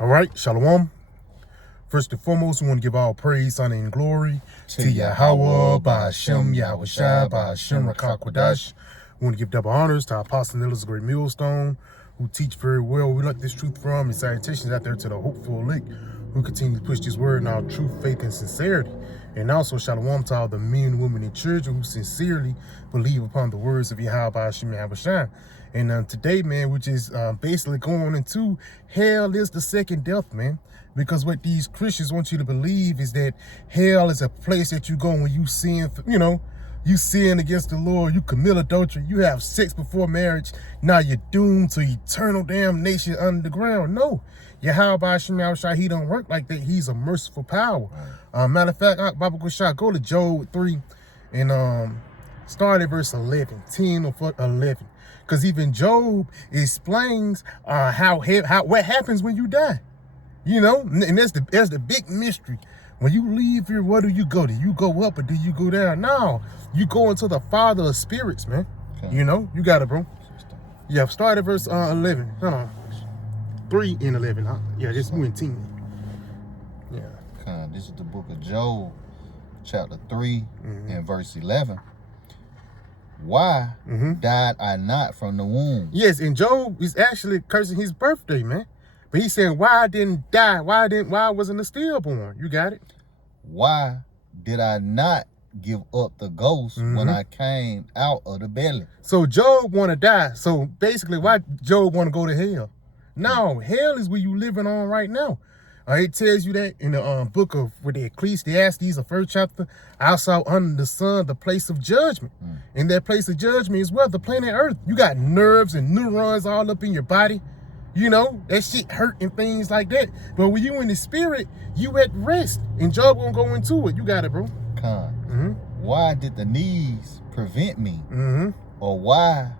All right, Shalom. First and foremost, we want to give all praise, honor, and glory to Yahweh, Ba'ashem, Yahushua, Ba'ashem, Rakakwadash. We want to give double honors to our Apostle Nillis, Great Millstone, who teach very well. We learned this truth from, and salutations out there to the hopeful elect who continue to push this word in our truth, faith, and sincerity. And also, Shalom to all the men, women, and children who sincerely believe upon the words of Yahweh, Ba'ashem, Yahushua. And today, man, which is basically going into hell is the second death, man. Because what these Christians want you to believe is that hell is a place that you go when you sin, you sin against the Lord, you commit adultery, you have sex before marriage, now you're doomed to eternal damnation under the ground. No, Yahweh Ba'ashem Yahushua, he don't work like that. He's a merciful power. Matter of fact, Bible Kushah, go to Job 3 and start at verse 11, 10 or 11. Because even Job explains what happens when you die. You know, and that's the big mystery. When you leave here, where do you go? Do you go up or do you go down? No, you go into the Father of spirits, man. Okay. You know, you got it, bro. Yeah, start at verse 11. Hold on. 3 and 11, huh? Yeah, just 2 and 10. Yeah. Okay, this is the book of Job, chapter 3 and verse 11. Why died I not from the womb? Yes, and Job is actually cursing his birthday, man. But he's saying, why I didn't die? Why wasn't I stillborn? You got it? Why did I not give up the ghost when I came out of the belly? So Job want to die. So basically, why Job want to go to hell? No, hell is where you living on right now. It tells you that in the book of the Ecclesiastes, the 1st chapter, I saw under the sun the place of judgment. And that place of judgment is the planet Earth. You got nerves and neurons all up in your body. You know, that shit hurt and things like that. But when you in the spirit, you at rest. And Job won't go into it. You got it, bro. Why did the knees prevent me? Or why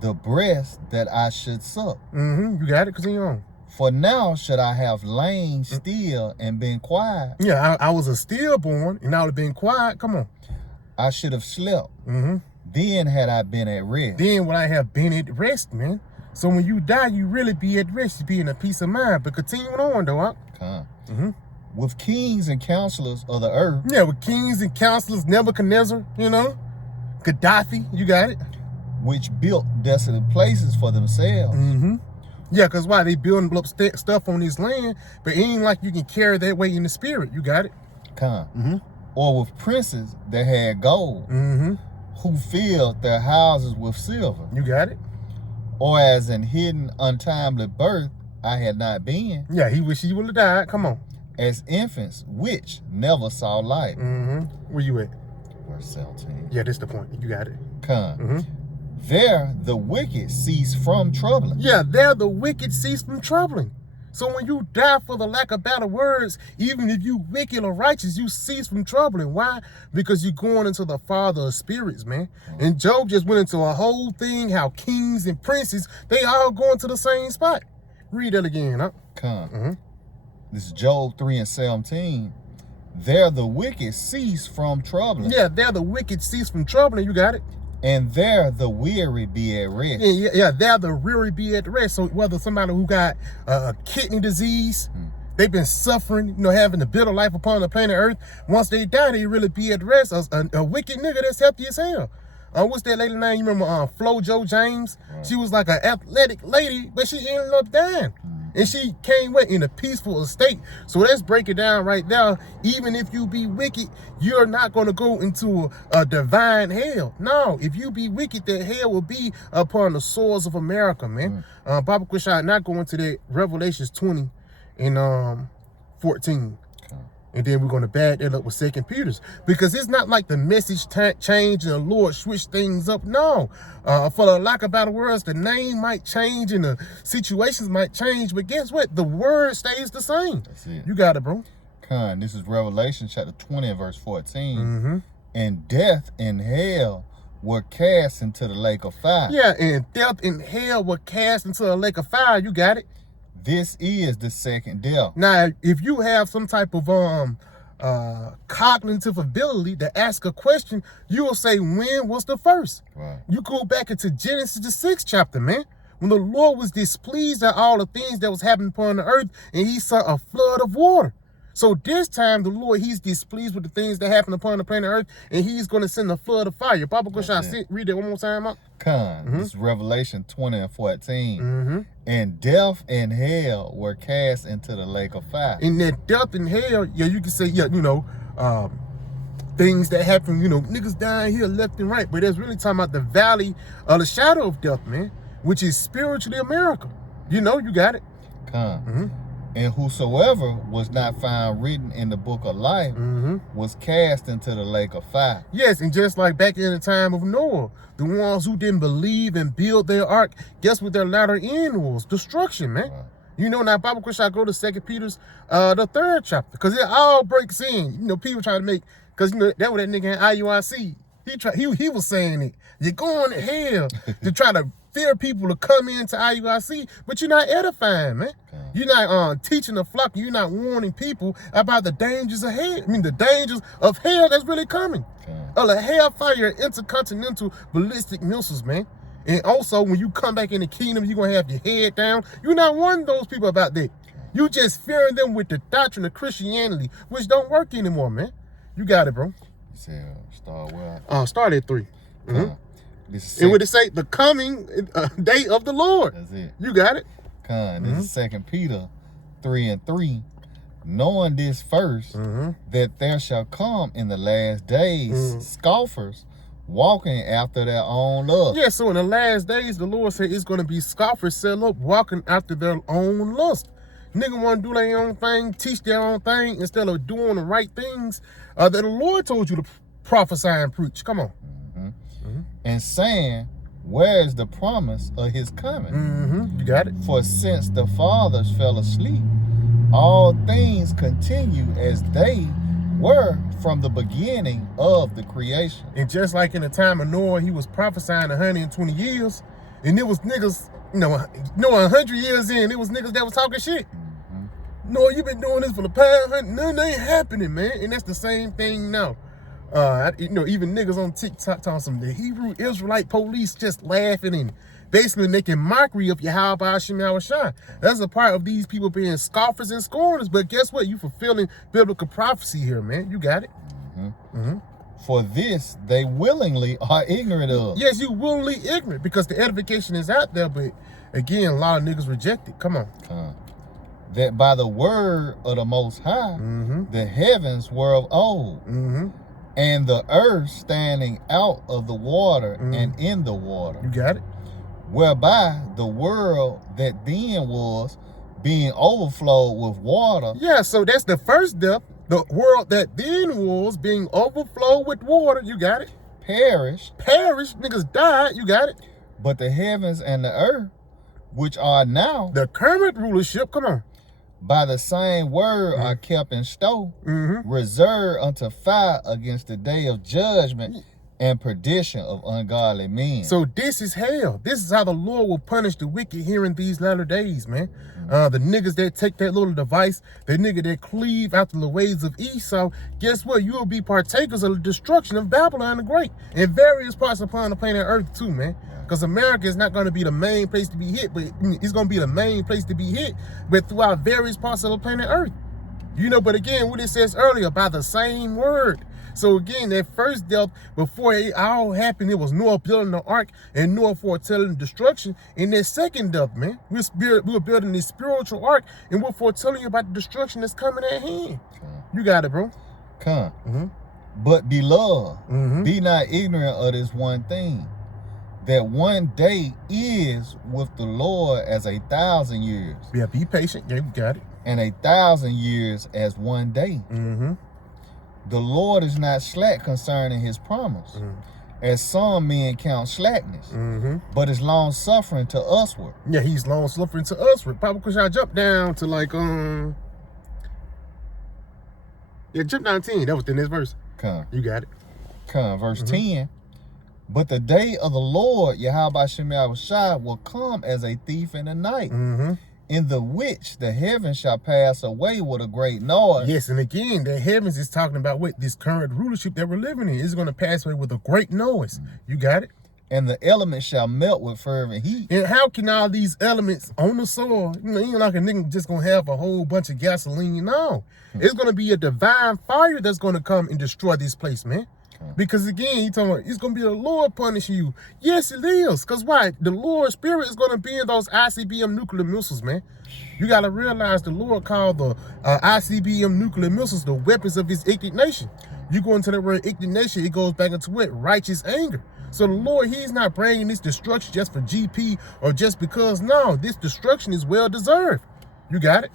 the breast that I should suck? You got it, continue on. For now should I have lain still and been quiet. Yeah, I was a stillborn and I would have been quiet. Come on. I should have slept. Then had I been at rest. Then would I have been at rest, man. So when you die, you really be at rest. You be in a peace of mind. But continuing on, though, huh? With kings and counselors of the earth. Yeah, with kings and counselors, Nebuchadnezzar, you know, Gaddafi, you got it. Which built desolate places for themselves. Yeah, because why? They building up stuff on this land, but it ain't like you can carry that way in the spirit. You got it. Or with princes that had gold, who filled their houses with silver. You got it. Or as in hidden untimely birth I had not been. Yeah, he wish he would have died. Come on. As infants which never saw light. Where you at? Verse 17. Yeah, that's the point. You got it. There the wicked cease from troubling. Yeah, there the wicked cease from troubling. So when you die for the lack of better words, even if you wicked or righteous, you cease from troubling. Why? Because you're going into the Father of spirits, man. And Job just went into a whole thing, how kings and princes, they all going to the same spot. Read that again, huh? This is Job 3 and 17. There the wicked cease from troubling. Yeah, there the wicked cease from troubling. You got it. And there the weary be at rest. Yeah, there the weary be at rest. So whether somebody who got a kidney disease, they've been suffering, having a bitter life upon the planet Earth. Once they die, they really be at rest. A wicked nigga that's healthy as hell. What's that lady name? You remember Flo Jo James? She was like an athletic lady, but she ended up dying. And she came in a peaceful state. So let's break it down right now. Even if you be wicked, you're not going to go into a divine hell. No, if you be wicked, that hell will be upon the soils of America, man. Bible Kushah not going to that Revelations 20 and 14. And then we're going to back that up with 2 Peter's. Because it's not like the message changed and the Lord switched things up. No. For the lack of better words, the name might change and the situations might change. But guess what? The word stays the same. That's it. You got it, bro. This is Revelation chapter 20 and verse 14. And death and hell were cast into the lake of fire. Yeah, and death and hell were cast into the lake of fire. You got it. This is the second death. Now, if you have some type of cognitive ability to ask a question, you will say, when was the first? You go back into Genesis the 6th chapter, man. when the Lord was displeased at all the things that was happening upon the earth, and he saw a flood of water. So this time, the Lord, he's displeased with the things that happen upon the planet Earth, and he's going to send a flood of fire. Papa, go read that one more time, up. This is Revelation 20:14. And death and hell were cast into the lake of fire. And that death and hell, yeah, you can say, yeah, things that happen, niggas dying here left and right. But that's really talking about the valley of the shadow of death, man, which is spiritually America. You got it. And whosoever was not found written in the book of life was cast into the lake of fire. Yes, and just like back in the time of Noah, the ones who didn't believe and build their ark, guess what their latter end was? Destruction, man. Now Bible question, I go to 2 Peter's the 3rd chapter, because it all breaks in. People try to make, because that was that nigga in IUIC. He was saying it. You're going to hell to try to fear people to come into IUIC, but you're not edifying, man. You're not teaching the flock. You're not warning people about the dangers ahead. The dangers of hell that's really coming. The hellfire, intercontinental ballistic missiles, man. And also, when you come back in the kingdom, you're going to have your head down. You're not warning those people about that. You just fearing them with the doctrine of Christianity, which don't work anymore, man. You got it, bro. You said start where? Start at 3. And what it say? The coming day of the Lord. That's it. You got it. This is 2 Peter 3:3. Knowing this first, that there shall come in the last days scoffers, walking after their own lust. Yeah, so in the last days, the Lord said it's going to be scoffers set up, walking after their own lust. Nigga want to do their own thing, teach their own thing, instead of doing the right things that the Lord told you to prophesy and preach. Come on. And saying, where is the promise of his coming? You got it. For since the fathers fell asleep, all things continue as they were from the beginning of the creation. And just like in the time of Noah, he was prophesying 120 years, and it was niggas, Noah 100 years in, it was niggas that was talking shit. Noah, you been doing this for the past 100, nothing ain't happening, man. And that's the same thing now. Even niggas on TikTok talking some the Hebrew Israelite police just laughing and basically making mockery of Yahweh Hashem Yahushua. That's a part of these people being scoffers and scorners. But guess what? You fulfilling biblical prophecy here, man. You got it. For this they willingly are ignorant of. Yes, you willingly ignorant because the edification is out there. But again, a lot of niggas reject it. Come on. That by the word of the Most High, the heavens were of old. And the earth standing out of the water and in the water. You got it. Whereby the world that then was being overflowed with water. Yeah, so that's the first step. The world that then was being overflowed with water. You got it. Perished. Niggas died. You got it. But the heavens and the earth, which are now. The current rulership, come on. By the same word are kept in store, reserved unto fire against the day of judgment and perdition of ungodly men. So this is hell. This is how the Lord will punish the wicked here in these latter days, man. The niggas that take that little device, the nigga that cleave after the ways of Esau, guess what? You will be partakers of the destruction of Babylon the Great in various parts upon the planet Earth too, man. Because America is not going to be the main place to be hit, but it's going to be the main place to be hit, but throughout various parts of the planet Earth. But again, what it says earlier, by the same word. So again, that first death, before it all happened, it was Noah building the ark and Noah foretelling destruction. And that second death, man, we're building this spiritual ark and we're foretelling you about the destruction that's coming at hand. You got it, bro. But beloved, be not ignorant of this one thing, that one day is with the Lord as 1,000 years. Yeah, be patient. Yeah, you got it. And 1,000 years as one day. The Lord is not slack concerning his promise, as some men count slackness, but is long suffering to usward. Yeah, he's long suffering to usward. Probably because I jumped down to like jump down 10. That was the next verse. You got it. Verse 10. But the day of the Lord, Yahweh Hashem Yahushua, will come as a thief in the night, in the which the heavens shall pass away with a great noise. Yes, and again, the heavens is talking about what this current rulership that we're living in is going to pass away with a great noise. You got it? and the elements shall melt with fervent heat. And how can all these elements on the soil, you ain't like a nigga just gonna have a whole bunch of gasoline. No, it's gonna be a divine fire that's gonna come and destroy this place, man. Because again, he talking about it's gonna be the Lord punishing you. Yes, it is. Cause why? The Lord's spirit is gonna be in those ICBM nuclear missiles, man. You gotta realize the Lord called the ICBM nuclear missiles the weapons of his indignation. You go into the word indignation, it goes back into what? Righteous anger. So the Lord, he's not bringing this destruction just for GP or just because. No, this destruction is well deserved. You got it?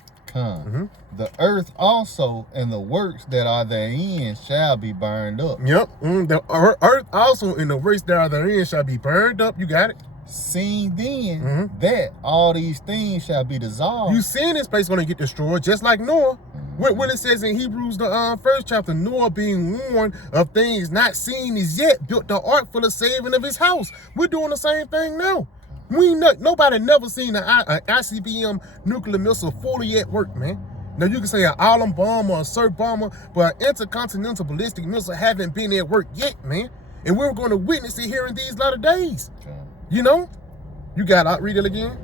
The earth also and the works that are therein shall be burned up. Yep. The earth also and the works that are therein shall be burned up. You got it? Seeing then that all these things shall be dissolved. You seeing this place gonna get destroyed, just like Noah. What it says in Hebrews, the 1st chapter, Noah being warned of things not seen as yet, built the ark for the saving of his house. We're doing the same thing now. Nobody never seen an ICBM nuclear missile fully at work, man. Now you can say an Atom bomb or a SIRT bomber, but an intercontinental ballistic missile haven't been at work yet, man. And we're going to witness it here in these latter days. You know? You got to read it again.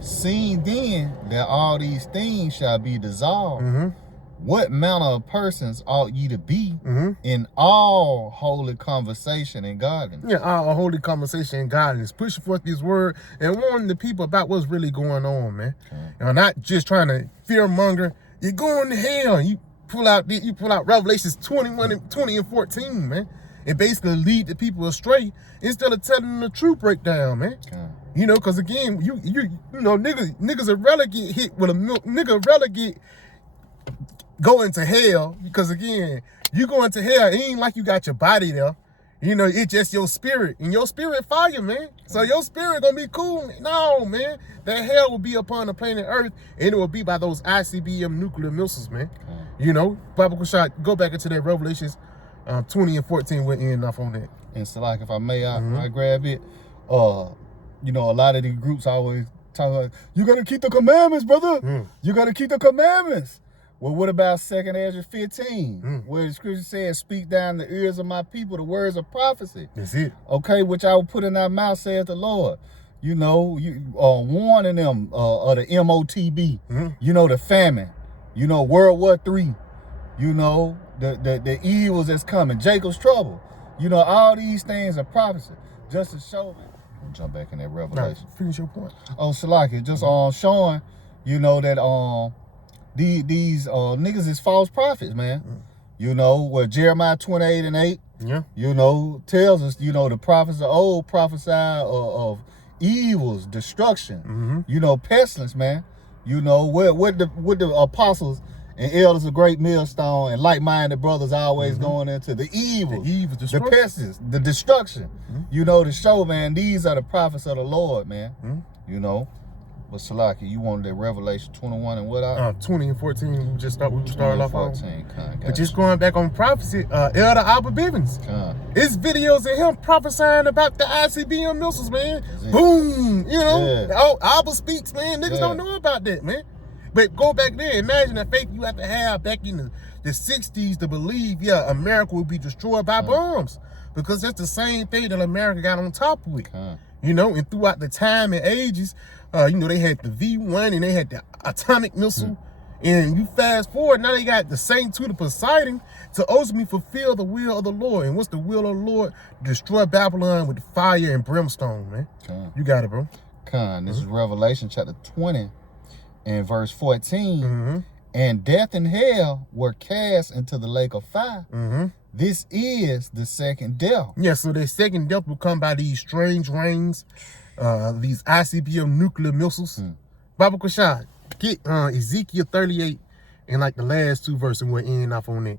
Seeing then that all these things shall be dissolved, what manner of persons ought ye to be in all holy conversation and godliness? Yeah, all holy conversation and godliness. Pushing forth this word and warning the people about what's really going on, man. You know, not just trying to fear monger. You're going to hell. You pull out Revelations 20 and 14, man. And basically lead the people astray instead of telling them the true breakdown, man. You know, because again, you know, niggas are rarely get hit with a nigga rarely get go into hell, because again, you go into hell, it ain't like you got your body there. You know, it's just your spirit, and your spirit fire, man. So your spirit gonna be cool. No, man, that hell will be upon the planet Earth, and it will be by those ICBM nuclear missiles, man. You know, Bible shot, go back into that Revelations 20 and 14, we're ending off on that. And so, like, if I may, I grab it. You know, a lot of these groups always talk about, you got to keep the commandments, brother. You got to keep the commandments. Well, what about 2nd Ezra 15, where the scripture says, speak down the ears of my people the words of prophecy. That's it. Okay, which I will put in our mouth, saith the Lord. You know, warning them of the MOTB, you know, the famine, you know, World War III, you know, the evils that's coming, Jacob's trouble. You know, all these things are prophecy. Just to show, we'll jump back in that Revelation. No, finish your point. Oh, Salaki, just showing, you know, that these niggas is false prophets, man. You know, where Jeremiah 28 and 8, you know, tells us, you know, the prophets of old prophesy of evils, destruction, you know, pestilence, man. You know, what the apostles and elders of great millstone and like-minded brothers always going into the evil, the pestilence, the destruction. You know, to show, man, these are the prophets of the Lord, man. You know. But Salaki, you wanted that Revelation 21 and what? 20 and 14. We started off on. 14. But just going back on prophecy, Elder Albert Bivens. It's videos of him prophesying about the ICBM missiles, man. Boom! You know, oh, Albert speaks, man. Niggas don't know about that, man. But go back there. Imagine the faith you have to have back in the 60s to believe, yeah, America will be destroyed by bombs. Because that's the same thing that America got on top with. You know, and throughout the time and ages, you know, they had the V1 and they had the atomic missile. And you fast forward, now they got the Saint to the Poseidon to ultimately fulfill the will of the Lord. And what's the will of the Lord? Destroy Babylon with fire and brimstone, man. You got it, bro. This is Revelation chapter 20 and verse 14. And death and hell were cast into the lake of fire. This is the second death. Yeah, so the second death will come by these strange rains, these ICBM nuclear missiles. Baba Kushad, get Ezekiel 38 and like the last two verses, and we'll end off on that.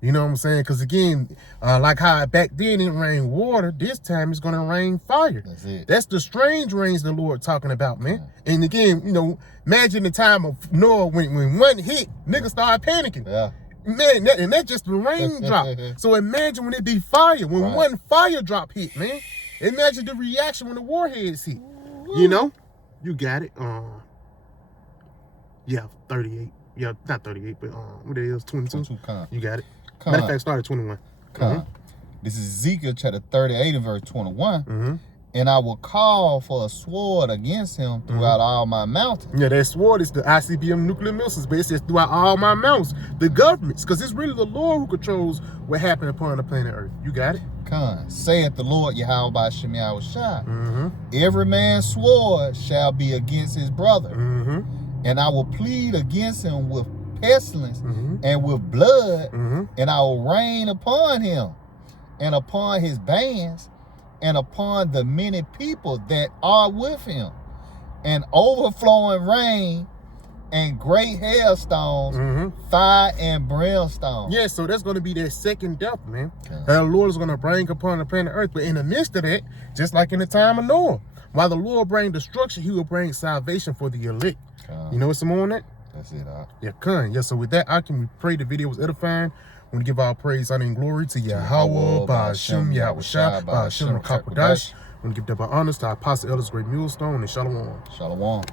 You know what I'm saying? Because again, like how back then it rained water, this time it's going to rain fire. That's it. That's the strange rains the Lord talking about, man. And again, you know, imagine the time of Noah when one hit, niggas started panicking. Man, and that's just the raindrop. So imagine when it be fire, when one fire drop hit, man. Imagine the reaction when the warheads hit. You know? You got it. Yeah, 38. Yeah, not 38, but what it is, 22. You got it. Matter of fact, started 21. This is Ezekiel chapter 38 and verse 21. Mm-hmm. And I will call for a sword against him throughout all my mountains. Yeah, that sword is the ICBM nuclear missiles, but it says throughout all my mountains, the governments, because it's really the Lord who controls what happened upon the planet Earth. You got it? Con, saith the Lord Yahweh by Shem Yahushua. Mm-hmm. Every man's sword shall be against his brother, Mm-hmm. and I will plead against him with pestilence Mm-hmm. and with blood, Mm-hmm. and I will rain upon him and upon his bands and upon the many people that are with him, and overflowing rain and great hailstones, Mm-hmm. fire and brimstone. Yeah, so that's going to be that second death, man. That the Lord is going to bring upon the planet Earth. But in the midst of that, just like in the time of Noah, while the Lord bring destruction, he will bring salvation for the elect. You know what's some more on that? That's it, Yeah, con. Yeah, so with that, I can pray the video was edifying. We want to give our praise, honor, and glory to Yahweh, by Hashem, Yahushua, by Hashem, Rakakwadash. We want to give double honors to our apostle, elders, great millstone, and shalom. Shalom.